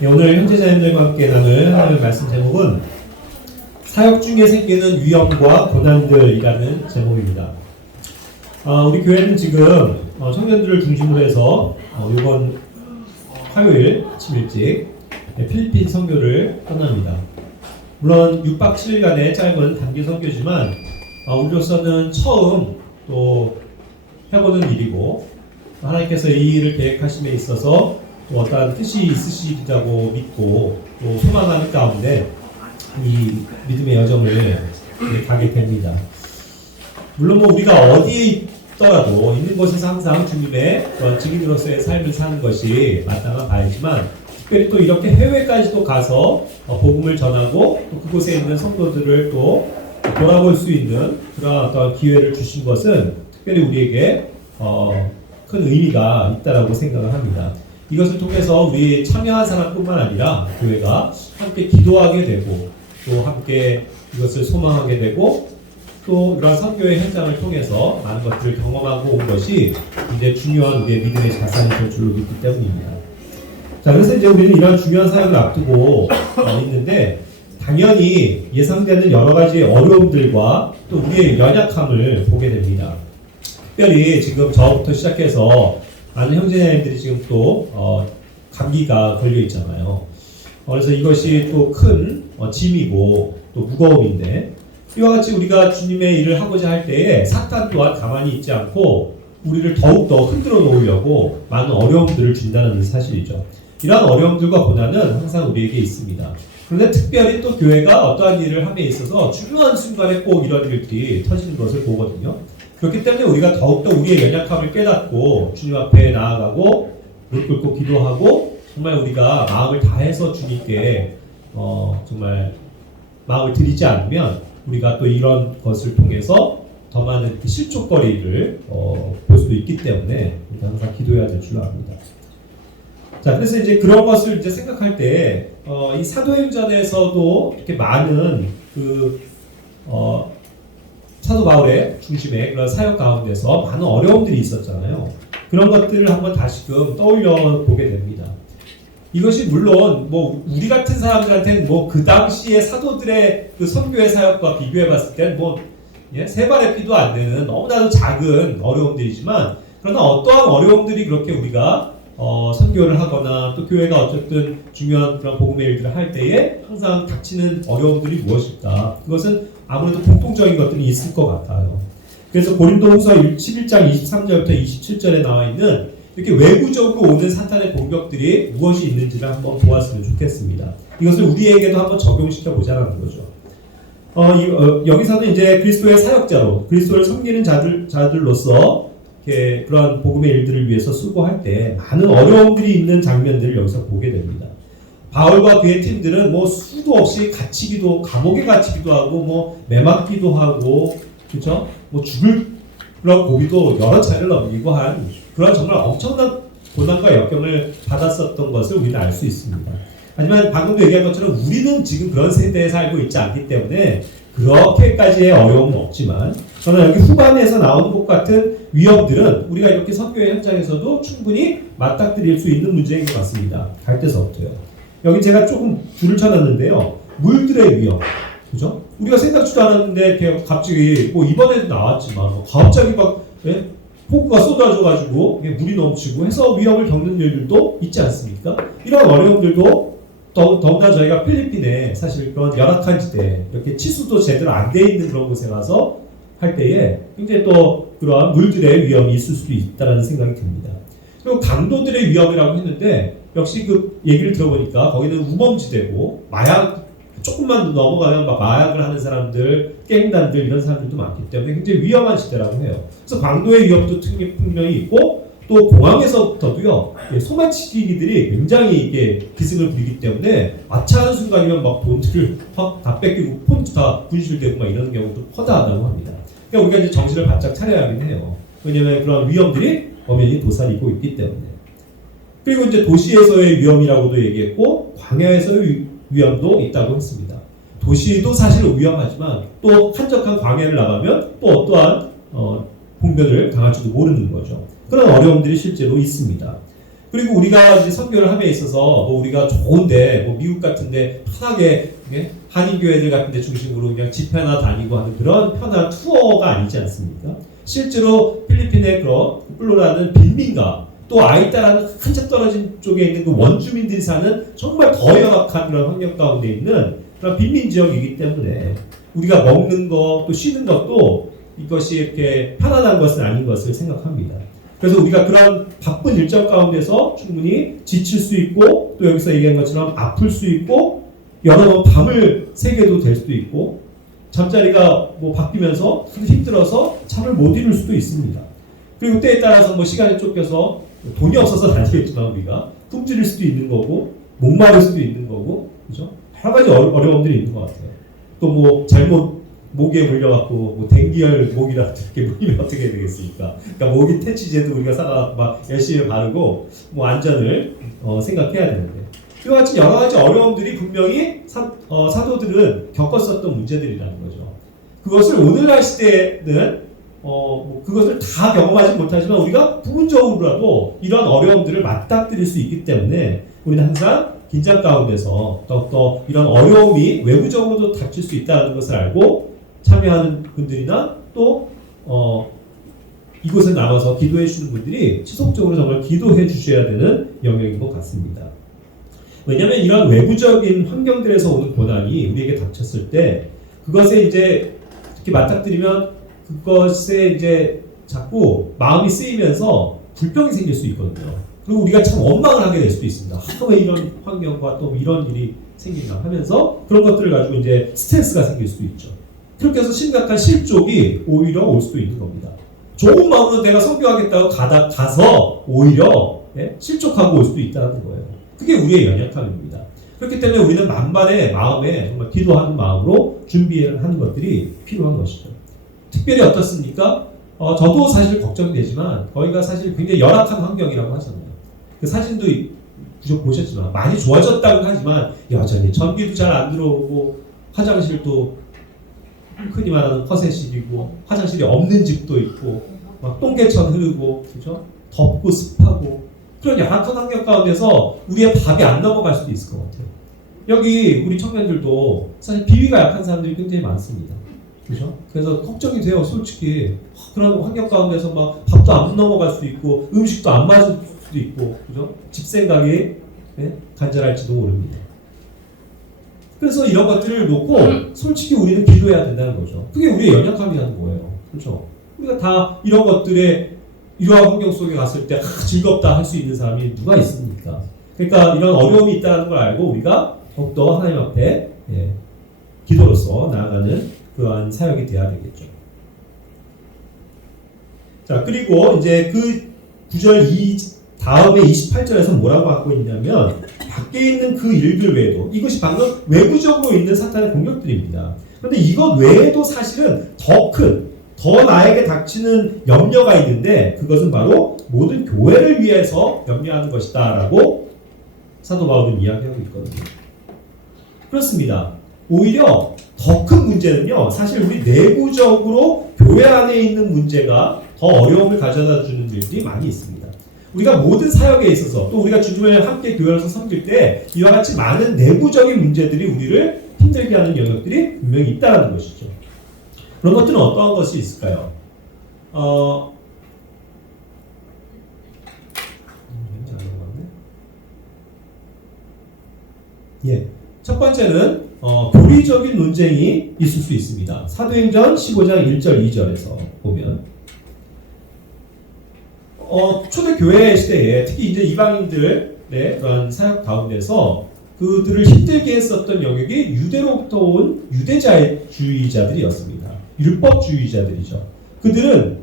네, 오늘 형제자매들과 함께 나눌 하나님의 말씀 제목은 사역 중에 생기는 위험과 고난들이라는 제목입니다. 우리 교회는 지금 청년들을 중심으로 해서 이번 화요일 아침 일찍 필리핀 선교를 떠납니다. 물론 6박 7일간의 짧은 단기 선교지만 우리로서는 처음 또 해보는 일이고 하나님께서 이 일을 계획하심에 있어서 또 어떠한 뜻이 있으시리라고 믿고 또 소망하는 가운데 이 믿음의 여정을 가게 됩니다. 물론 우리가 어디에 있더라도 있는 곳에서 항상 주님의 증인으로서의 삶을 사는 것이 마땅한 바이지만 특별히 또 이렇게 해외까지도 가서 복음을 전하고 또 그곳에 있는 성도들을 또 돌아볼 수 있는 그런 어떤 기회를 주신 것은 특별히 우리에게 큰 의미가 있다라고 생각을 합니다. 이것을 통해서 우리 참여한 사람뿐만 아니라 교회가 함께 기도하게 되고 또 함께 이것을 소망하게 되고 또 이러한 선교의 현장을 통해서 많은 것들을 경험하고 온 것이 이제 중요한 우리의 믿음의 자산이 될 줄로 믿기 때문입니다. 자, 그래서 이제 우리는 이러한 중요한 사역을 앞두고 있는데 당연히 예상되는 여러 가지 어려움들과 또 우리의 연약함을 보게 됩니다. 특별히 지금 저부터 시작해서 많은 형제자매들이 지금 또 감기가 걸려 있잖아요. 그래서 이것이 또 큰 짐이고 또 무거움인데 이와 같이 우리가 주님의 일을 하고자 할 때에 사탄 또한 가만히 있지 않고 우리를 더욱더 흔들어 놓으려고 많은 어려움들을 준다는 사실이죠. 이러한 어려움들과 고난은 항상 우리에게 있습니다. 그런데 특별히 또 교회가 어떠한 일을 함에 있어서 중요한 순간에 꼭 이런 일들이 터지는 것을 보거든요. 그렇기 때문에 우리가 더욱더 우리의 연약함을 깨닫고 주님 앞에 나아가고 무릎 꿇고 기도하고 정말 우리가 마음을 다해서 주님께 정말 마음을 드리지 않으면 우리가 또 이런 것을 통해서 더 많은 실족거리를 볼 수도 있기 때문에 우리가 항상 기도해야 될 줄 압니다. 자, 그래서 이제 그런 것을 이제 생각할 때 이 사도행전에서도 이렇게 많은 사도 바울의 중심의 그런 사역 가운데서 많은 어려움들이 있었잖아요. 그런 것들을 한번 다시금 떠올려 보게 됩니다. 이것이 물론 우리 같은 사람들한테는 그 당시의 사도들의 그 선교의 사역과 비교해 봤을 때는 세 발의 피도 안 되는 너무나도 작은 어려움들이지만 그러나 어떠한 어려움들이 그렇게 우리가 선교를 하거나 또 교회가 어쨌든 중요한 그런 복음의 일들을 할 때에 항상 닥치는 어려움들이 무엇일까? 그것은 아무래도 공통적인 것들이 있을 것 같아요. 그래서 고린도후서 11장 23절부터 27절에 나와 있는 이렇게 외부적으로 오는 사탄의 공격들이 무엇이 있는지를 한번 보았으면 좋겠습니다. 이것을 우리에게도 한번 적용시켜 보자는 거죠. 여기서는 이제 그리스도의 사역자로 그리스도를 섬기는 자들로서 이렇게 그런 복음의 일들을 위해서 수고할 때 많은 어려움들이 있는 장면들을 여기서 보게 됩니다. 바울과 그의 팀들은 수도 없이 갇히기도 감옥에 갇히기도 하고 매맞기도 하고 그렇죠? 죽을 그런 고비도 여러 차례를 넘기고 한 그런 정말 엄청난 고난과 역경을 받았었던 것을 우리는 알 수 있습니다. 하지만 방금도 얘기한 것처럼 우리는 지금 그런 세대에 살고 있지 않기 때문에 그렇게까지의 어려움은 없지만 저는 여기 후반에서 나오는 것 같은 위험들은 우리가 이렇게 선교의 현장에서도 충분히 맞닥뜨릴 수 있는 문제인 것 같습니다. 갈 데서부터요. 여기 제가 조금 줄을 쳐놨는데요. 물들의 위험. 그죠? 우리가 생각지도 않았는데 갑자기 이번에도 나왔지만 갑자기 폭우가 쏟아져가지고 물이 넘치고 해서 위험을 겪는 일들도 있지 않습니까? 이런 어려움들도 더군다나 저희가 필리핀에 사실 그런 열악한 지대 이렇게 치수도 제대로 안 돼 있는 그런 곳에 가서 할 때에 굉장히 또 그러한 물들의 위험이 있을 수도 있다는 생각이 듭니다. 그리고 강도들의 위험이라고 했는데 역시 그 얘기를 들어보니까 거기는 우범지대고 마약 조금만 넘어가면 마약을 하는 사람들, 갱단들 이런 사람들도 많기 때문에 굉장히 위험한 시대라고 해요. 그래서 강도의 위험도 분명히 있고 또 공항에서부터도요 소매치기들이 굉장히 이게 기승을 부리기 때문에 마차하는 순간이면 돈들을 확 다 뺏기고 폰도 다 분실되고 이런 경우도 허다하다고 합니다. 그러니까 우리가 이제 정신을 바짝 차려야 하긴 해요. 왜냐하면 그런 위험들이 엄연히 도사리고 있기 때문에. 그리고 이제 도시에서의 위험이라고도 얘기했고 광야에서의 위험도 있다고 했습니다. 도시도 사실은 위험하지만 또 한적한 광야를 나가면 또 어떠한 봉변을 당할지도 모르는 거죠. 그런 어려움들이 실제로 있습니다. 그리고 우리가 이제 선교를 함에 있어서 뭐 우리가 좋은데 뭐 미국 같은데 편하게 한인교회들 같은데 중심으로 그냥 집회나 다니고 하는 그런 편한 투어가 아니지 않습니까? 실제로 필리핀의 그런 플로라는 빈민가 또 아이따라는 한참 떨어진 쪽에 있는 그 원주민들이 사는 정말 더 열악한 그런 환경 가운데 있는 그런 빈민 지역이기 때문에 우리가 먹는 것 또 쉬는 것도 이것이 이렇게 편안한 것은 아닌 것을 생각합니다. 그래서 우리가 그런 바쁜 일정 가운데서 충분히 지칠 수 있고 또 여기서 얘기한 것처럼 아플 수 있고 여러 번 밤을 새게도 될 수도 있고 잠자리가 뭐 바뀌면서 힘들어서 잠을 못 이룰 수도 있습니다. 그리고 때에 따라서 뭐 시간이 쫓겨서 돈이 없어서 다니겠지만 우리가 굶주릴 수도 있는 거고 목마를 수도 있는 거고 그죠? 여러 가지 어려움들이 있는 것 같아요. 또 뭐 잘못 모기에 물려갖고 뭐 댕기열 모기라 이렇게 물리면 어떻게 해야 되겠습니까? 그러니까 모기 퇴치제도 우리가 사가 막 열심히 바르고 뭐 안전을 생각해야 되는데 이와 같이 여러 가지 어려움들이 분명히 사도들은 겪었었던 문제들이라는 거죠. 그것을 오늘날 시대에는 뭐 그것을 다 경험하지 못하지만 우리가 부분적으로라도 이런 어려움들을 맞닥뜨릴 수 있기 때문에 우리는 항상 긴장 가운데서 더욱더 이런 어려움이 외부적으로도 닥칠 수 있다는 것을 알고 참여하는 분들이나 또 이곳에 남아서 기도해 주시는 분들이 지속적으로 정말 기도해 주셔야 되는 영역인 것 같습니다. 왜냐하면 이런 외부적인 환경들에서 오는 고난이 우리에게 닥쳤을 때 그것에 이제 특히 맞닥뜨리면 그것에 이제 자꾸 마음이 쓰이면서 불평이 생길 수 있거든요. 그리고 우리가 참 원망을 하게 될 수도 있습니다. 왜 이런 환경과 또 이런 일이 생긴가 하면서 그런 것들을 가지고 이제 스트레스가 생길 수도 있죠. 그렇게 해서 심각한 실족이 오히려 올 수도 있는 겁니다. 좋은 마음으로 내가 선교하겠다고 가서 오히려 실족하고 올 수도 있다는 거예요. 그게 우리의 연약함입니다. 그렇기 때문에 우리는 만반의 마음에 정말 기도하는 마음으로 준비하는 것들이 필요한 것이죠. 특별히 어떻습니까? 저도 사실 걱정되지만 거기가 사실 굉장히 열악한 환경이라고 하잖아요. 그 사진도 보셨지만 많이 좋아졌다고 하지만 여전히 전기도 잘 안 들어오고 화장실도 흔히 말하는 퍼센실이고 화장실이 없는 집도 있고 막 똥개천 흐르고 그죠? 덥고 습하고 그런 열악한 환경 가운데서 우리의 밥이 안 넘어갈 수도 있을 것 같아요. 여기 우리 청년들도 사실 비위가 약한 사람들이 굉장히 많습니다. 그죠? 그래서 걱정이 돼요, 솔직히. 그런 환경 가운데서 막 밥도 안 넘어갈 수도 있고, 음식도 안 맞을 수도 있고, 그죠? 집 생각이 간절할지도 모릅니다. 그래서 이런 것들을 놓고, 솔직히 우리는 기도해야 된다는 거죠. 그게 우리의 연약함이라는 거예요. 그렇죠? 우리가 다 이런 것들에, 이러한 환경 속에 갔을 때, 즐겁다 할 수 있는 사람이 누가 있습니까? 그러니까 이런 어려움이 있다는 걸 알고, 우리가 더욱더 하나님 앞에, 기도로서 나아가는 그러한 사역이 돼야 되겠죠. 자, 그리고 이제 그 9절 다음에 28절에서 뭐라고 하고 있냐면 밖에 있는 그 일들 외에도 이것이 방금 외부적으로 있는 사탄의 공격들입니다. 그런데 이것 외에도 사실은 더 나에게 닥치는 염려가 있는데 그것은 바로 모든 교회를 위해서 염려하는 것이다 라고 사도 바울은 이야기하고 있거든요. 그렇습니다. 오히려 더 큰 문제는요, 사실 우리 내부적으로 교회 안에 있는 문제가 더 어려움을 가져다 주는 일들이 많이 있습니다. 우리가 모든 사역에 있어서 또 우리가 주님을 함께 교회에서 섬길 때 이와 같이 많은 내부적인 문제들이 우리를 힘들게 하는 영역들이 분명히 있다는 것이죠. 그런 것들은 어떠한 것이 있을까요? 첫 번째는 교리적인 논쟁이 있을 수 있습니다. 사도행전 15장 1절 2절에서 보면 초대교회 시대에 특히 이제 이방인들의 그런 사역 가운데서 그들을 힘들게 했었던 영역이 유대로부터 온 유대주의자들이었습니다. 율법주의자들이죠. 그들은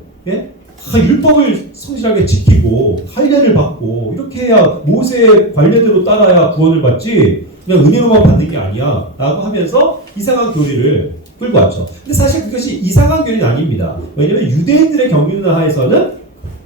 율법을 성실하게 지키고 할례를 받고 이렇게 해야 모세의 관례대로 따라야 구원을 받지 그냥 은혜로만 받는 게 아니야 라고 하면서 이상한 교리를 끌고 왔죠. 근데 사실 그것이 이상한 교리는 아닙니다. 왜냐하면 유대인들의 경륜하에서는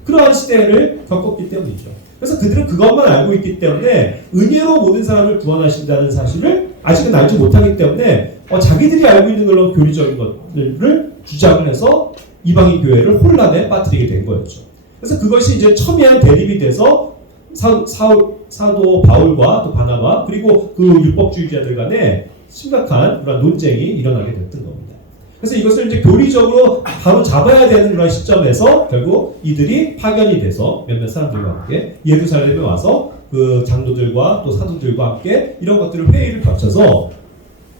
그러한 시대를 겪었기 때문이죠. 그래서 그들은 그것만 알고 있기 때문에 은혜로 모든 사람을 구원하신다는 사실을 아직은 알지 못하기 때문에 자기들이 알고 있는 그런 교리적인 것들을 주장을 해서 이방인 교회를 혼란에 빠뜨리게 된 거였죠. 그래서 그것이 이제 첨예한 대립이 돼서 사도 바울과 또 바나바 그리고 그 율법주의자들 간에 심각한 그런 논쟁이 일어나게 됐던 겁니다. 그래서 이것을 이제 교리적으로 바로 잡아야 되는 그런 시점에서 결국 이들이 파견이 돼서 몇몇 사람들과 함께 예루살렘에 와서 그 장로들과 또 사도들과 함께 이런 것들을 회의를 거쳐서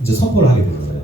이제 선포를 하게 되는 거예요.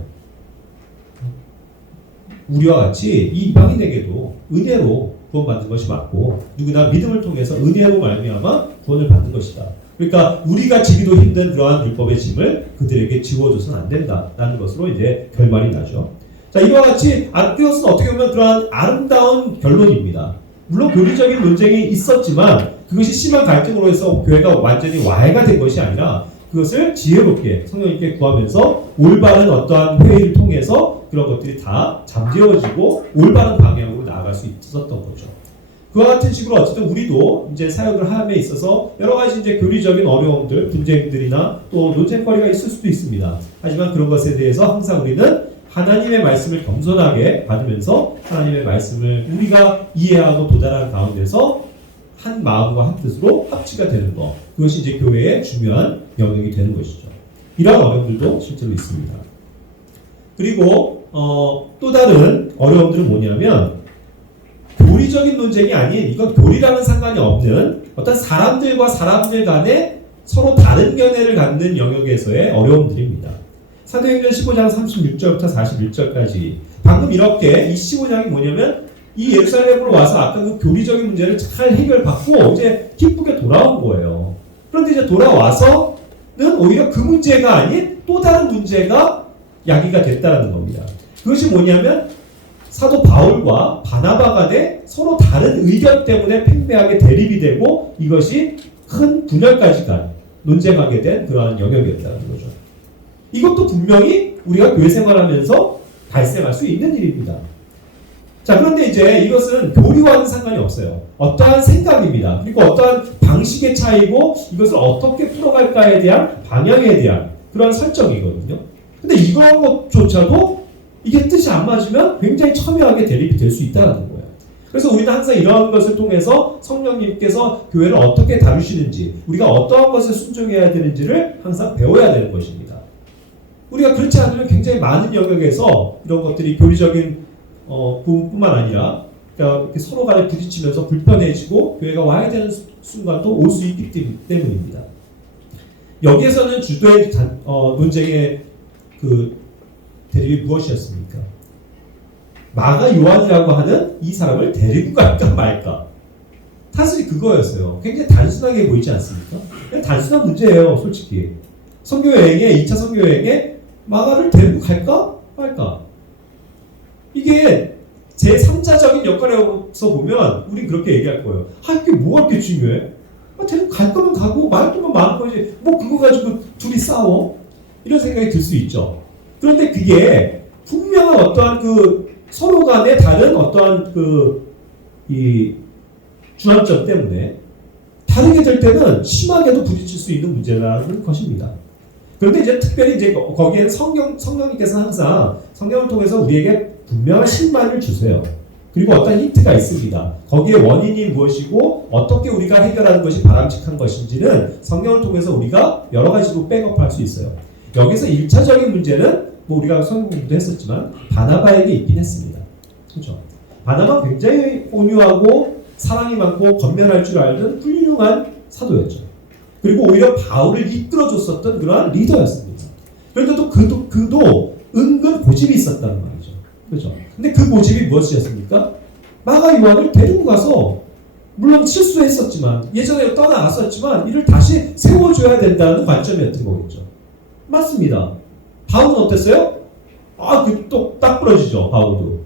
우리와 같이 이 이방인에게도 은혜로 구원받는 것이 맞고 누구나 믿음을 통해서 은혜로 말미암아 구원을 받는 것이다. 그러니까 우리가 지기도 힘든 그러한 율법의 짐을 그들에게 지워줘서는 안 된다라는 것으로 이제 결말이 나죠. 자, 이와 같이 이것은 어떻게 보면 그러한 아름다운 결론입니다. 물론 교리적인 논쟁이 있었지만 그것이 심한 갈등으로 해서 교회가 완전히 와해가 된 것이 아니라 그것을 지혜롭게 성령님께 구하면서 올바른 어떠한 회의를 통해서 그런 것들이 다 잠재워지고 올바른 방향으로 나아갈 수 있었던 거죠. 그와 같은 식으로 어쨌든 우리도 이제 사역을 함에 있어서 여러 가지 이제 교리적인 어려움들, 분쟁들이나 또 논쟁거리가 있을 수도 있습니다. 하지만 그런 것에 대해서 항상 우리는 하나님의 말씀을 겸손하게 받으면서 하나님의 말씀을 우리가 이해하고 도달하는 가운데서 한 마음과 한 뜻으로 합치가 되는 것, 그것이 이제 교회의 중요한 영역이 되는 것이죠. 이러한 어려움들도 실제로 있습니다. 그리고 또 다른 어려움들은 뭐냐면 교리적인 논쟁이 아닌, 이건 교리랑은 상관이 없는 어떤 사람들과 사람들 간에 서로 다른 견해를 갖는 영역에서의 어려움들입니다. 사도행전 15장 36절부터 41절까지 방금 이렇게 이 15장이 뭐냐면 이 예루살렘으로 와서 아까 그 교리적인 문제를 잘 해결받고 이제 기쁘게 돌아온 거예요. 그런데 이제 돌아와서는 오히려 그 문제가 아닌 또 다른 문제가 야기가 됐다는 겁니다. 그것이 뭐냐면 사도 바울과 바나바 간에 서로 다른 의견 때문에 팽배하게 대립이 되고 이것이 큰 분열까지 간 논쟁하게 된 그러한 영역이었다는 거죠. 이것도 분명히 우리가 교회 생활하면서 발생할 수 있는 일입니다. 자, 그런데 이제 이것은 교리와는 상관이 없어요. 어떠한 생각입니다. 그리고 어떠한 방식의 차이고 이것을 어떻게 풀어갈까에 대한 방향에 대한 그런 설정이거든요. 근데 이런 것조차도 이게 뜻이 안 맞으면 굉장히 첨예하게 대립이 될 수 있다는 거예요. 그래서 우리는 항상 이런 것을 통해서 성령님께서 교회를 어떻게 다루시는지, 우리가 어떠한 것을 순종해야 되는지를 항상 배워야 되는 것입니다. 우리가 그렇지 않으면 굉장히 많은 영역에서 이런 것들이 교리적인 부분뿐만 아니라 이렇게 서로 간에 부딪히면서 불편해지고 교회가 와야 되는 순간도 올 수 있기 때문입니다. 여기에서는 주도의 논쟁의 그 대립이 무엇이었습니까? 마가 요한이라고 하는 이 사람을 데리고 갈까 말까. 사실 그거였어요. 굉장히 단순하게 보이지 않습니까? 그냥 단순한 문제예요, 솔직히. 선교여행에 2차 선교여행에 마가를 데리고 갈까 말까. 이게 제3자적인 역할에서 보면 우린 그렇게 얘기할 거예요. 이게 뭐가 그렇게 중요해? 데리고 갈 거면 가고 말 거면 말 거지. 뭐 그거 가지고 둘이 싸워? 이런 생각이 들 수 있죠. 그런데 그게 분명한 어떠한 그 서로 간에 다른 어떠한 이 주안점 때문에 다르게 될 때는 심하게도 부딪힐 수 있는 문제라는 것입니다. 그런데 이제 특별히 이제 거기에는 성령님께서 항상 성령을 통해서 우리에게 분명한 신만을 주세요. 그리고 어떤 힌트가 있습니다. 거기에 원인이 무엇이고 어떻게 우리가 해결하는 것이 바람직한 것인지는 성령을 통해서 우리가 여러 가지로 백업할 수 있어요. 여기서 1차적인 문제는 뭐 우리가 성경 공부도 했었지만 바나바에게 있긴 했습니다. 그렇죠? 바나바 굉장히 온유하고 사랑이 많고 건면할 줄 알던 훌륭한 사도였죠. 그리고 오히려 바울을 이끌어줬었던 그러한 리더였습니다. 그런데도 그도 은근 고집이 있었다는 말이죠. 그렇죠? 근데 그 고집이 무엇이었습니까? 마가 요한을 데리고 가서 물론 실수했었지만 예전에 떠나갔었지만 이를 다시 세워줘야 된다는 관점이었던 거겠죠. 맞습니다. 바울은 어땠어요? 또 딱 부러지죠. 바울도.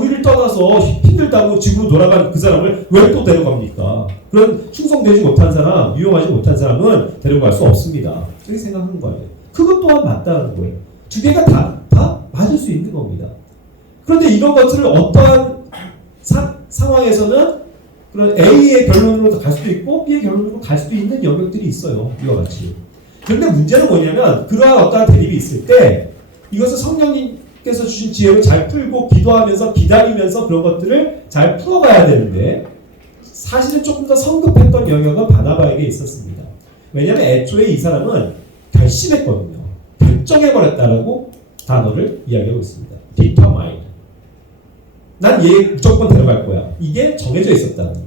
우리를 떠나서 힘들다고 집으로 돌아간 그 사람을 왜 또 데려갑니까? 그런 충성되지 못한 사람, 유용하지 못한 사람은 데려갈 수 없습니다. 그렇게 생각하는 거예요. 그것 또한 맞다는 거예요. 두 개가 다 맞을 수 있는 겁니다. 그런데 이런 것들을 어떠한 상황에서는 그런 A의 결론으로 갈 수도 있고 B의 결론으로 갈 수도 있는 영역들이 있어요. 이와 같이. 그런데 문제는 뭐냐면 그러한 어떠한 대립이 있을 때 이것을 성령님께서 주신 지혜로 잘 풀고 기도하면서 기다리면서 그런 것들을 잘 풀어가야 되는데 사실은 조금 더 성급했던 영역은 바나바에게 있었습니다. 왜냐하면 애초에 이 사람은 결심했거든요. 결정해버렸다라고 단어를 이야기하고 있습니다. determine. 난 얘 무조건 데려갈 거야. 이게 정해져 있었다는 거예요.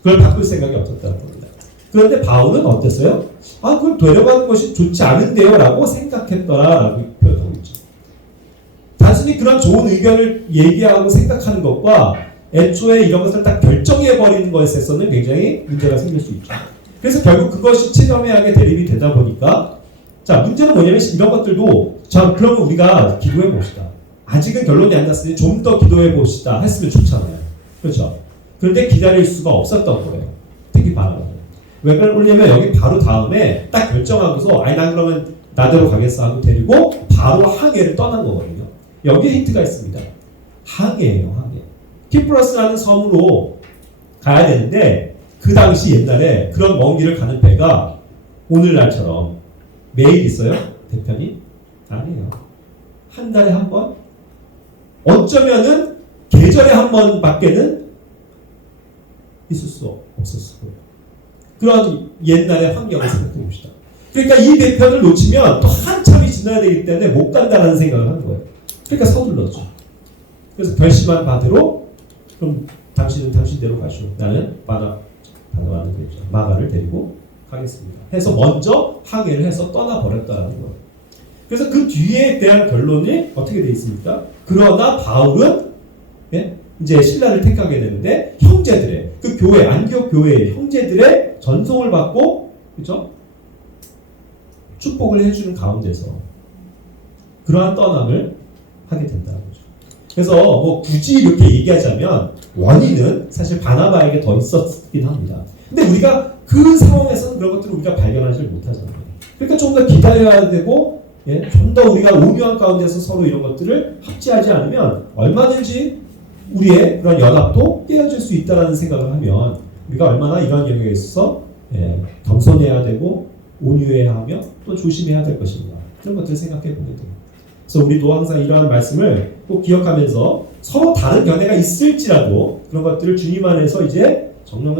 그걸 바꿀 생각이 없었다는 겁니다. 그런데 바울은 어땠어요? 아, 그걸 데려가는 것이 좋지 않은데요? 라고 생각했더라라고 표현하고 있죠. 단순히 그런 좋은 의견을 얘기하고 생각하는 것과 애초에 이런 것을 딱 결정해버리는 것에서는 굉장히 문제가 생길 수 있죠. 그래서 결국 그것이 치명하게 대립이 되다 보니까 자, 문제는 뭐냐면 이런 것들도 자, 그러면 우리가 기도해 봅시다. 아직은 결론이 안 났으니 좀 더 기도해 봅시다 했으면 좋잖아요. 그렇죠? 그런데 기다릴 수가 없었던 거예요. 특히 바나바는. 왜 그러냐면 여기 바로 다음에 딱 결정하고서 아니 난 그러면 나대로 가겠어 하고 데리고 바로 항해를 떠난 거거든요. 여기에 힌트가 있습니다. 항해예요. 항해. 키프러스라는 섬으로 가야 되는데 그 당시 옛날에 그런 먼 길을 가는 배가 오늘날처럼 매일 있어요? 대편이? 아니에요. 한 달에 한 번? 어쩌면은 계절에 한 번밖에는 있을 수 없었을 거예요. 그런 옛날의 환경을 생각해 봅시다. 그러니까 이 대편을 놓치면 또 한참이 지나야 되기 때문에 못 간다는 생각을 하는 거예요. 그러니까 서둘렀죠. 그래서 결심한 바대로 그럼 당신은 당신대로 가시오. 나는 바나바는 그랬죠. 마가를 데리고 가겠습니다. 해서 먼저 항해를 해서 떠나버렸다는 거예요. 그래서 그 뒤에 대한 결론이 어떻게 되어 있습니까? 그러나 바울은 이제 신라를 택하게 되는데 형제들의 그 교회 안디옥 교회의 형제들의 전송을 받고 그렇죠? 축복을 해주는 가운데서 그러한 떠남을 하게 된다는 거죠. 그래서 뭐 굳이 이렇게 얘기하자면 원인은 사실 바나바에게 더 있었긴 합니다. 근데 우리가 그 상황에서는 그런 것들을 우리가 발견하지 못하잖아요. 그러니까 좀 더 기다려야 되고 좀 더 우리가 온유한 가운데서 서로 이런 것들을 합치하지 않으면 얼마든지 우리의 그런 연합도 깨어질 수 있다는 생각을 하면 우리가 얼마나 이런 영역에 있어서 겸손해야 되고 온유해야 하며 또 조심해야 될 것인가 그런 것들을 생각해 보게 됩니다. 그래서 우리도 항상 이러한 말씀을 꼭 기억하면서 서로 다른 견해가 있을지라도 그런 것들을 주님 안에서 이제 정말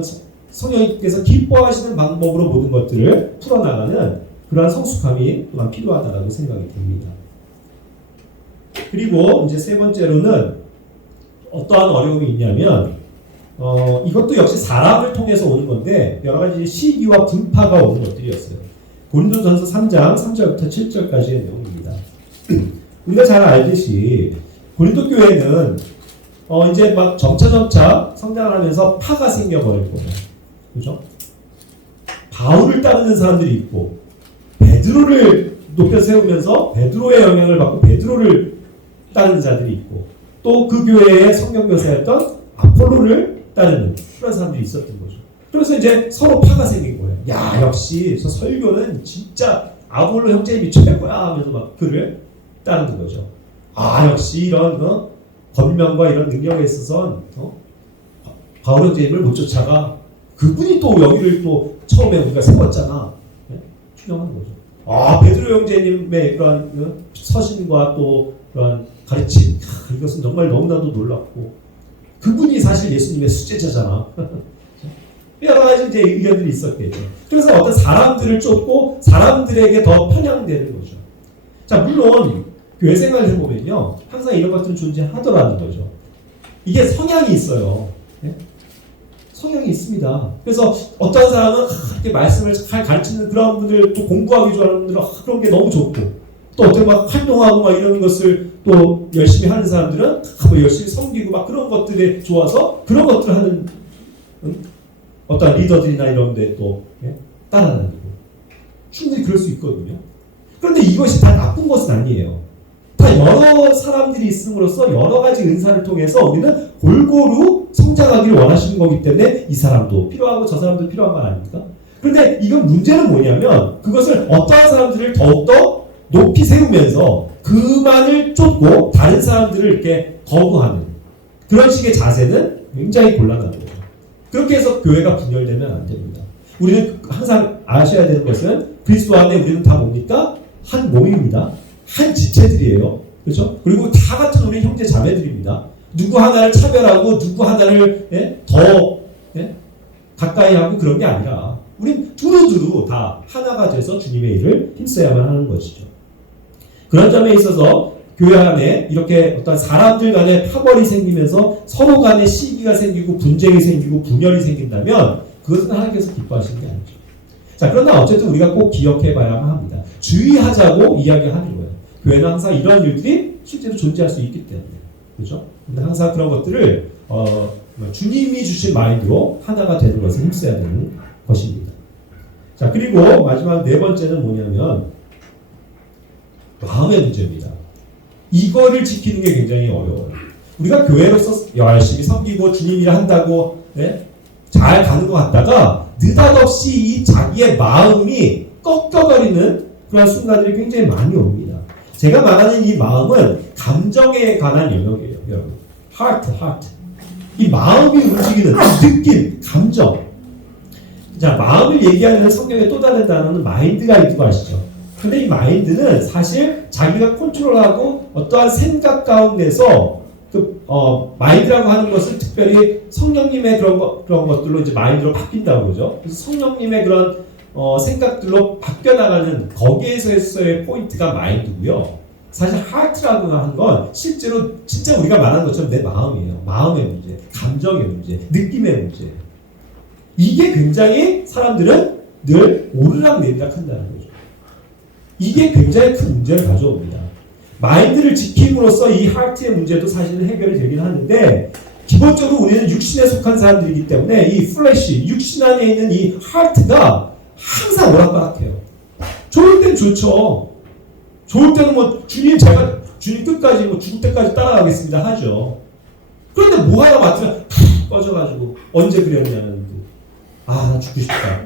성령님께서 기뻐하시는 방법으로 모든 것들을 풀어나가는 그러한 성숙함이 또한 필요하다고 생각이 듭니다. 그리고 이제 세 번째로는 어떠한 어려움이 있냐면 이것도 역시 사람을 통해서 오는 건데 여러 가지 시기와 분파가 오는 것들이었어요. 고린도전서 3장 3절부터 7절까지의 내용입니다. 우리가 잘 알듯이 고린도 교회는 이제 막 점차 성장을 하면서 파가 생겨버릴 거예요. 그죠? 바울을 따르는 사람들이 있고 베드로를 높여 세우면서 베드로의 영향을 받고 베드로를 따르는 자들이 있고 또 그 교회의 성경교사였던 아폴로를 따르는 그런 사람들이 있었던 거죠. 그래서 이제 서로 파가 생긴 거예요. 야 역시 저 설교는 진짜 아폴로 형제님이 최고야 하면서 막 그를 따르는 거죠. 아 역시 이런 권면과 이런 능력에 있어서 바울 형제님을 못 쫓아가. 그분이 또 여기를 또 처음에 우리가 세웠잖아. 추정하는 거죠. 아 베드로 형제님의 그런 서신과 또 그런 가르침 이것은 정말 너무나도 놀랍고 그분이 사실 예수님의 수제자잖아. 여러 가지 이제 의견들이 있었겠죠. 그래서 어떤 사람들을 쫓고 사람들에게 더 편향되는 거죠. 자 물론 교회 생활을 해보면요 항상 이런 것들은 존재하더라는 거죠. 이게 성향이 있어요. 네? 성향이 있습니다. 그래서 어떤 사람은 이렇게 말씀을 잘 가르치는 그런 분들 또 공부하기 좋아하는 분들은 그런 게 너무 좋고 또 어떻게 막 활동하고 막 이런 것을 또 열심히 하는 사람들은 뭐 열심히 섬기고 막 그런 것들에 좋아서 그런 것들을 하는 어떤 리더들이나 이런 데 또 따라다니고 충분히 그럴 수 있거든요. 그런데 이것이 다 나쁜 것은 아니에요. 다 여러 사람들이 있음으로써 여러 가지 은사를 통해서 우리는 골고루 성장하기를 원하시는 거기 때문에 이 사람도 필요하고 저 사람도 필요한 건 아닙니까? 그런데 이건 문제는 뭐냐면 그것을 어떠한 사람들을 더욱더 높이 세우면서 그만을 쫓고 다른 사람들을 이렇게 거부하는 그런 식의 자세는 굉장히 곤란한 거죠. 그렇게 해서 교회가 분열되면 안 됩니다. 우리는 항상 아셔야 되는 것은 그리스도 안에 우리는 다 뭡니까? 한 몸입니다. 한 지체들이에요. 그렇죠? 그리고 다 같은 우리 형제 자매들입니다. 누구 하나를 차별하고 누구 하나를 더 예? 가까이 하고 그런 게 아니라 우린 두루두루 다 하나가 돼서 주님의 일을 힘써야만 하는 것이죠. 그런 점에 있어서 교회 안에 이렇게 어떤 사람들 간에 파벌이 생기면서 서로 간에 시기가 생기고 분쟁이 생기고 분열이 생긴다면 그것은 하나님께서 기뻐하시는 게 아니죠. 자, 그러나 어쨌든 우리가 꼭 기억해 봐야만 합니다. 주의하자고 이야기하는 거예요. 교회는 항상 이런 일들이 실제로 존재할 수 있기 때문에. 그렇죠? 근데 항상 그런 것들을 주님이 주신 마인드로 하나가 되는 것을 힘써야 되는 것입니다. 자, 그리고 마지막 네 번째는 뭐냐면 마음의 문제입니다. 이거를 지키는 게 굉장히 어려워요. 우리가 교회로서 열심히 섬기고 주님 일을 한다고 잘 가는 것 같다가 느닷없이 이 자기의 마음이 꺾여버리는 그런 순간들이 굉장히 많이 옵니다. 제가 말하는 이 마음은 감정에 관한 영역이에요. 여러분. heart. 이 마음이 움직이는 느낌, 감정. 자, 마음을 얘기하는 성경의 또 다른 단어는 마인드가 있는 거 아시죠? 근데 이 마인드는 사실 자기가 컨트롤하고 어떠한 생각 가운데서 마인드라고 하는 것을 특별히 성령님의 그런 것들로 이제 마인드로 바뀐다고 그러죠. 그래서 성령님의 그런 생각들로 바뀌어나가는 거기에서의 포인트가 마인드고요. 사실 하트라고 하는 건 실제로 진짜 우리가 말하는 것처럼 내 마음이에요. 마음의 문제, 감정의 문제, 느낌의 문제. 이게 굉장히 사람들은 늘 오르락내리락 한다는 거죠. 이게 굉장히 큰 문제를 가져옵니다. 마인드를 지킴으로써 이 하트의 문제도 사실은 해결이 되긴 하는데 기본적으로 우리는 육신에 속한 사람들이기 때문에 이 플래시, 육신 안에 있는 이 하트가 항상 오락가락해요. 좋을 땐 좋죠. 좋을 때는 주님 끝까지 죽을 때까지 따라가겠습니다 하죠. 그런데 뭐 하나 맡으면 꺼져가지고 언제 그랬냐는 나 죽고 싶다.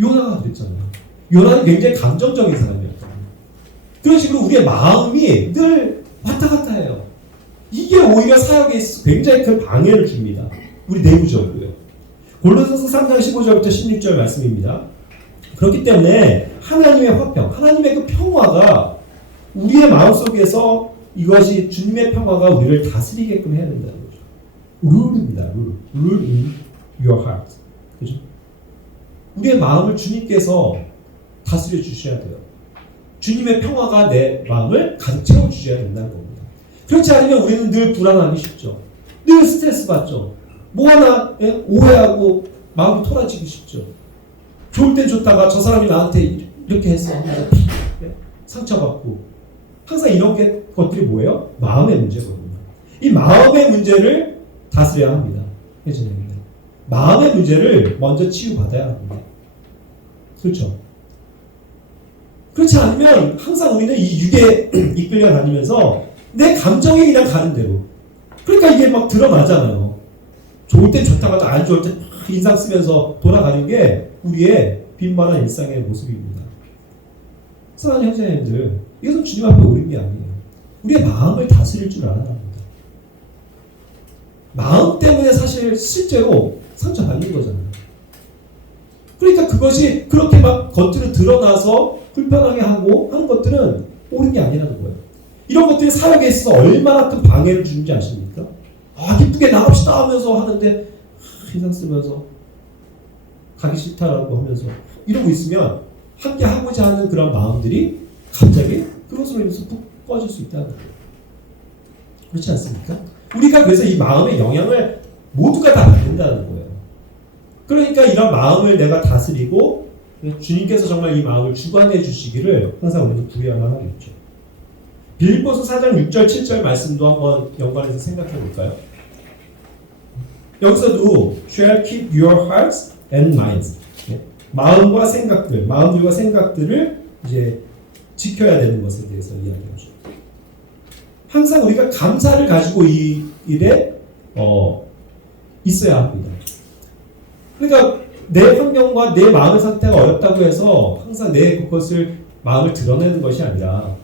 요나가 그랬잖아요. 요나는 굉장히 감정적인 사람이었거든요. 그런 식으로 우리의 마음이 늘 왔다 갔다 해요. 이게 오히려 사역에 있어서 굉장히 큰 방해를 줍니다. 우리 내부적으로요. 골로새서 3장 15절부터 16절 말씀입니다. 그렇기 때문에 하나님의 화평, 하나님의 그 평화가 우리의 마음속에서 이것이 주님의 평화가 우리를 다스리게끔 해야 된다는 거죠. 룰입니다. 룰 in your heart. 그죠? 우리의 마음을 주님께서 다스려 주셔야 돼요. 주님의 평화가 내 마음을 가득 채워 주셔야 된다는 겁니다. 그렇지 않으면 우리는 늘 불안하기 쉽죠. 늘 스트레스 받죠. 뭐 하나 오해하고 마음이 토라지기 쉽죠. 좋을 땐 좋다가 저 사람이 나한테 이렇게 했어. 상처받고. 항상 이런 것들이 뭐예요? 마음의 문제거든요. 이 마음의 문제를 다스려야 합니다. 마음의 문제를 먼저 치유받아야 합니다. 그렇죠? 그렇지 않으면 항상 우리는 이 육에 이끌려 다니면서 내 감정이 그냥 가는 대로. 그러니까 이게 막 드러나잖아요. 좋을 땐 좋다가 안 좋을 때 인상 쓰면서 돌아가는 게 우리의 빈말한 일상의 모습입니다. 사랑하는 형제님들, 이것은 주님 앞에 옳은 게 아니에요. 우리의 마음을 다스릴 줄 알아야 합니다. 마음 때문에 사실 실제로 상처받는 거잖아요. 그러니까 그것이 그렇게 막 겉으로 드러나서 불편하게 하고 하는 것들은 옳은 게 아니라는 거예요. 이런 것들이 사역에 있어서 얼마나 큰 방해를 주는지 아십니까? 기쁘게 나갑시다 하면서 하는데 인상 쓰면서 가기 싫다라고 하면서 이러고 있으면 함께 하고자 하는 그런 마음들이 갑자기 그것으로 인해서 푹 꺼질 수 있다는 거예요. 그렇지 않습니까? 우리가 그래서 이 마음의 영향을 모두가 다 받는다는 거예요. 그러니까 이런 마음을 내가 다스리고 주님께서 정말 이 마음을 주관해 주시기를 항상 우리는 구해야만 하겠죠. 빌립보서 4장 6절 7절 말씀도 한번 연관해서 생각해 볼까요? 여기서도 shall keep your hearts and minds. 마음과 생각들, 마음들과 생각들을 이제 지켜야 되는 것에 대해서 이야기하죠. 항상 우리가 감사를 가지고 이 일에 있어야 합니다. 그러니까 내 환경과 내 마음의 상태가 어렵다고 해서 항상 그것을 마음을 드러내는 것이 아니라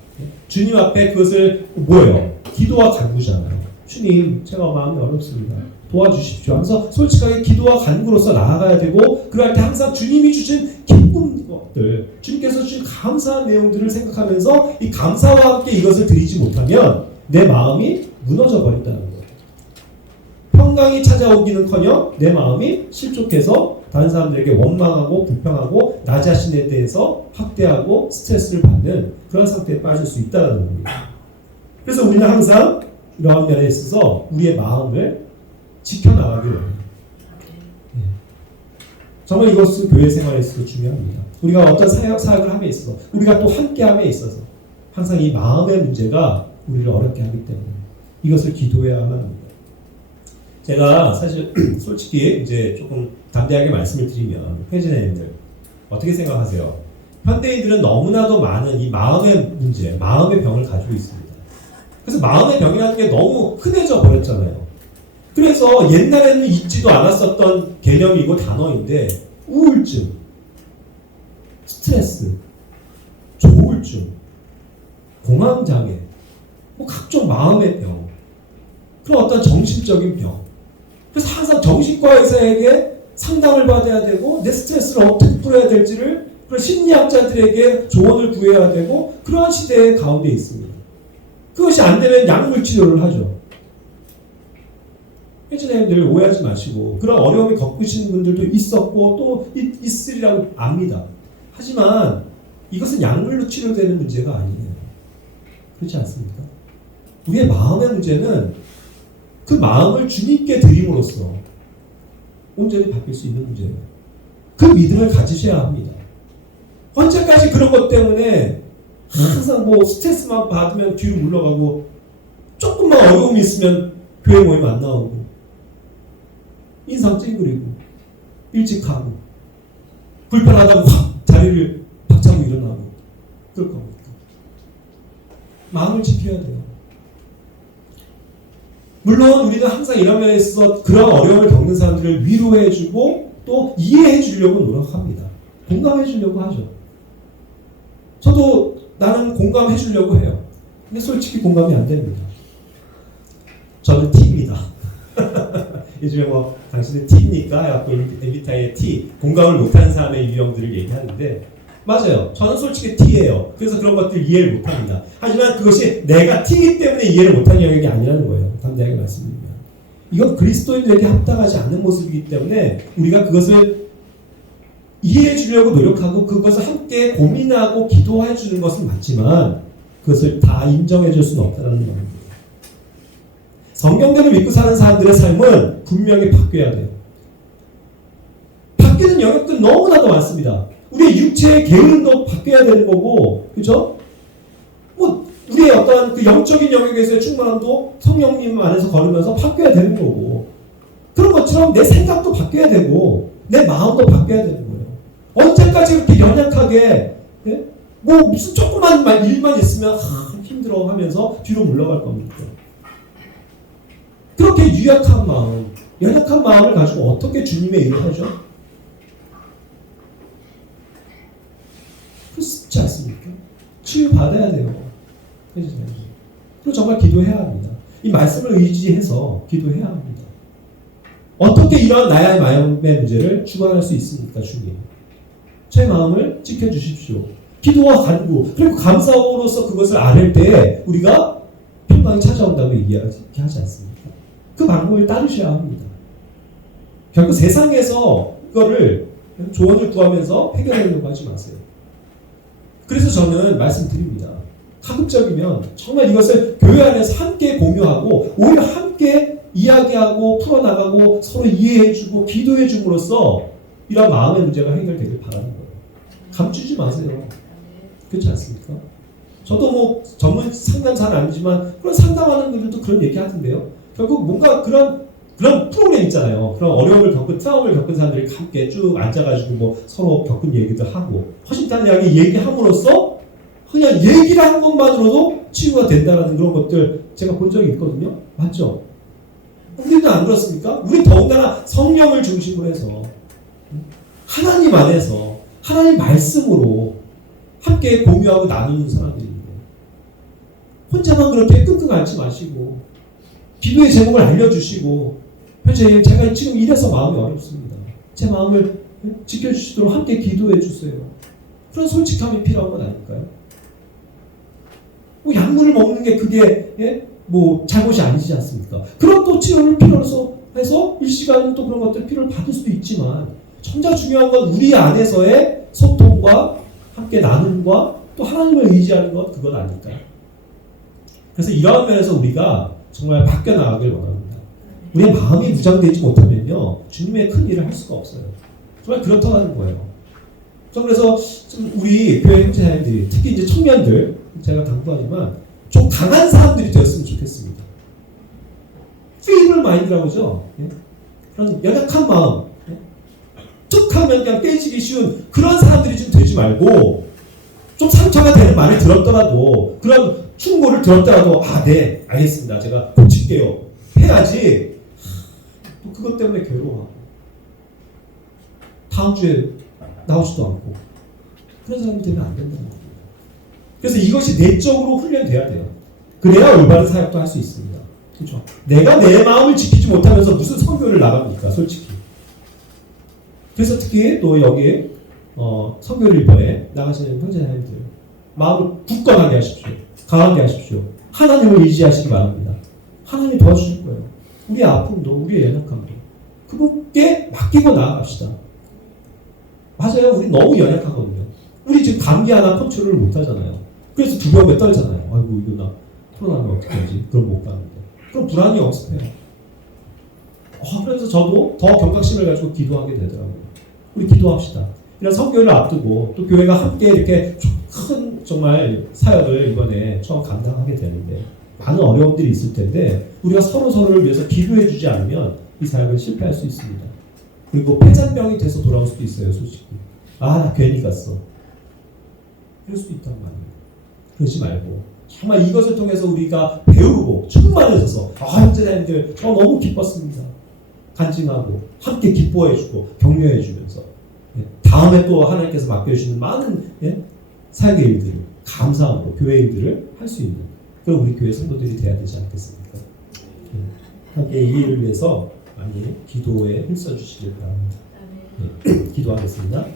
주님 앞에 그것을 뭐예요? 기도와 간구잖아요. 주님, 제가 마음이 어렵습니다. 도와주십시오 하면서 솔직하게 기도와 간구로서 나아가야 되고 그럴 때 항상 주님이 주신 기쁜 것들, 주님께서 주신 감사한 내용들을 생각하면서 이 감사와 함께 이것을 드리지 못하면 내 마음이 무너져 버린다는 거예요. 평강이 찾아오기는커녕 내 마음이 실족해서 다른 사람들에게 원망하고 불평하고 나 자신에 대해서 학대하고 스트레스를 받는 그런 상태에 빠질 수 있다는 겁니다. 그래서 우리는 항상 이러한 면에 있어서 우리의 마음을 지켜나가기를 합니다. 정말 이것은 교회 생활에 있어서 중요합니다. 우리가 어떤 사역을 함에 있어서 우리가 또 함께함에 있어서 항상 이 마음의 문제가 우리를 어렵게 하기 때문에 이것을 기도해야만 합니다. 제가 사실 솔직히 이제 조금 담대하게 말씀을 드리면 회진애님들 어떻게 생각하세요? 현대인들은 너무나도 많은 이 마음의 문제, 마음의 병을 가지고 있습니다. 그래서 마음의 병이라는 게 너무 흔해져 버렸잖아요. 그래서 옛날에는 있지도 않았었던 개념이고 단어인데 우울증, 스트레스, 조울증, 공황장애, 뭐 각종 마음의 병, 그런 어떤 정신적인 병. 그래서 항상 정신과 의사에게 상담을 받아야 되고 내 스트레스를 어떻게 풀어야 될지를 그런 심리학자들에게 조언을 구해야 되고 그러한 시대의 가운데 있습니다. 그것이 안 되면 약물 치료를 하죠. 혜진애님들 오해하지 마시고 그런 어려움을 겪으시는 분들도 있었고 또 있으리라고 압니다. 하지만 이것은 약물로 치료되는 문제가 아니에요. 그렇지 않습니까? 우리의 마음의 문제는 그 마음을 주님께 드림으로써 온전히 바뀔 수 있는 문제예요. 그 믿음을 가지셔야 합니다. 언제까지 그런 것 때문에 항상 뭐 스트레스만 받으면 뒤로 물러가고 조금만 어려움이 있으면 교회 모임 안 나오고 인상 찡그리고 일찍 가고 불편하다고 확 자리를 박차고 일어나고 그럴 겁니까? 마음을 지켜야 돼요. 물론 우리는 항상 이런 면에 있어서 그런 어려움을 겪는 사람들을 위로해주고 또 이해해주려고 노력합니다. 공감해주려고 하죠. 저도 나는 공감해주려고 해요. 근데 솔직히 공감이 안 됩니다. 저는 T입니다. 요즘에 뭐 당신은 T입니까? 해갖고 에비타의 T, 공감을 못하는 사람의 유형들을 얘기하는데 맞아요. 저는 솔직히 T예요. 그래서 그런 것들 이해를 못합니다. 하지만 그것이 내가 T이기 때문에 이해를 못하는 영역이 아니라는 거예요. 담대하게 말씀드리면. 이건 그리스도인들에게 합당하지 않는 모습이기 때문에 우리가 그것을 이해해 주려고 노력하고 그것을 함께 고민하고 기도해 주는 것은 맞지만 그것을 다 인정해 줄 수는 없다는 겁니다. 성경대로 믿고 사는 사람들의 삶은 분명히 바뀌어야 돼요. 바뀌는 영역도 너무나도 많습니다. 우리의 육체의 게으름도 바뀌어야 되는 거고, 그죠? 뭐, 우리의 어떤 그 영적인 영역에서의 충만함도 성령님 안에서 걸으면서 바뀌어야 되는 거고, 그런 것처럼 내 생각도 바뀌어야 되고, 내 마음도 바뀌어야 되는 거예요. 언제까지 그렇게 연약하게, 예? 뭐, 무슨 조그만 일만 있으면, 힘들어 하면서 뒤로 물러갈 겁니까? 그렇게 유약한 마음, 연약한 마음을 가지고 어떻게 주님의 일을 하죠? 그렇지 않습니까? 치유받아야 돼요. 그리고 정말 기도해야 합니다. 이 말씀을 의지해서 기도해야 합니다. 어떻게 이런 나의 마음의 문제를 주관할 수 있습니까, 주님? 제 마음을 지켜주십시오. 기도와 간구, 그리고 감사함으로써 그것을 아랠 때 우리가 평강이 찾아온다고 얘기하지 않습니까? 그 방법을 따르셔야 합니다. 결국 세상에서 이거를 조언을 구하면서 해결하려고 하지 마세요. 그래서 저는 말씀드립니다. 가급적이면 정말 이것을 교회 안에서 함께 공유하고 오히려 함께 이야기하고 풀어나가고 서로 이해해주고 기도해줌으로써 이런 마음의 문제가 해결되길 바라는 거예요. 감추지 마세요. 그렇지 않습니까? 저도 뭐 전문 상담사는 아니지만 그런 상담하는 분들도 그런 얘기 하던데요. 결국 뭔가 그런 프로그램 있잖아요. 그런 어려움을 겪은, 트라우마를 겪은 사람들이 함께 쭉 앉아가지고 뭐 서로 겪은 얘기도 하고 허심탄회하게 얘기함으로써 그냥 얘기를 한 것만으로도 치유가 된다는 그런 것들 제가 본 적이 있거든요. 맞죠? 우리는 안 그렇습니까? 우리 더군다나 성령을 중심으로 해서 하나님 안에서 하나님 말씀으로 함께 공유하고 나누는 사람들인데 혼자만 그렇게 끙끙 앓지 마시고 기도의 제목을 알려주시고 현재 제가 지금 이래서 마음이 어렵습니다. 제 마음을 지켜주시도록 함께 기도해 주세요. 그런 솔직함이 필요한 건 아닐까요? 뭐 약물을 먹는 게 그게 뭐 잘못이 아니지 않습니까? 그런 또 치료를 필요해서 해서 일시간 또 그런 것들 필요를 받을 수도 있지만 정작 중요한 건 우리 안에서의 소통과 함께 나눔과 또 하나님을 의지하는 것 그건 아닐까요? 그래서 이러한 면에서 우리가 정말 바뀌어 나가길 원합니다. 우리의 마음이 무장되지 못하면요 주님의 큰 일을 할 수가 없어요. 정말 그렇다는 거예요. 그래서 우리 교회 형제자매들이 특히 이제 청년들 제가 당부하지만 좀 강한 사람들이 되었으면 좋겠습니다. feeble mind라고 하죠. 예? 그런 연약한 마음, 예? 툭 하면 그냥 깨지기 쉬운 그런 사람들이 좀 되지 말고 좀 상처가 되는 말을 들었더라도 그런 충고를 들었더라도 네 알겠습니다. 제가 고칠게요. 해야지 또 그것 때문에 괴로워하고 다음 주에 나오지도 않고 그런 사람이 되면 안 된다는 겁니다. 그래서 이것이 내적으로 훈련돼야 돼요. 그래야 올바른 사역도 할 수 있습니다. 그렇죠? 내가 내 마음을 지키지 못하면서 무슨 선교를 나갑니까? 솔직히. 그래서 특히 또 여기 선교를 이번에 나가시는 형제자매들 마음을 굳건하게 하십시오. 강하게 하십시오. 하나님을 의지하시기 바랍니다. 하나님이 도와주실 거예요. 우리의 아픔도 우리의 연약함도 그분께 맡기고 나아갑시다. 맞아요. 우리 너무 연약하거든요. 우리 지금 감기 하나 컨트롤을 못 하잖아요. 그래서 두려움에 떨잖아요. 아이고 이거 나 코로나면 어떡하지? 그럼 못 가는데. 그럼 불안이 없어요. 그래서 저도 더 경각심을 가지고 기도하게 되더라고요. 우리 기도합시다. 이런 선교를 앞두고 또 교회가 함께 이렇게 큰 정말 사역을 이번에 처음 감당하게 되는데 많은 어려움들이 있을 텐데 우리가 서로를 위해서 기도해 주지 않으면 이 사역은 실패할 수 있습니다. 그리고 폐잔병이 돼서 돌아올 수도 있어요. 솔직히. 나 괜히 갔어. 그럴 수도 있단 말이에요. 그러지 말고 정말 이것을 통해서 우리가 배우고 충만해져서 형제자매들 저 너무 기뻤습니다. 간증하고 함께 기뻐해주고 격려해주면서 다음에 또 하나님께서 맡겨주시는 많은 사역의 일들을 감사함으로 교회 일들을 할 수 있는 그런 우리 교회 성도들이 돼야 되지 않겠습니까? 함께 이 일을 위해서 많이 기도에 힘써주시길 바랍니다. 기도하겠습니다.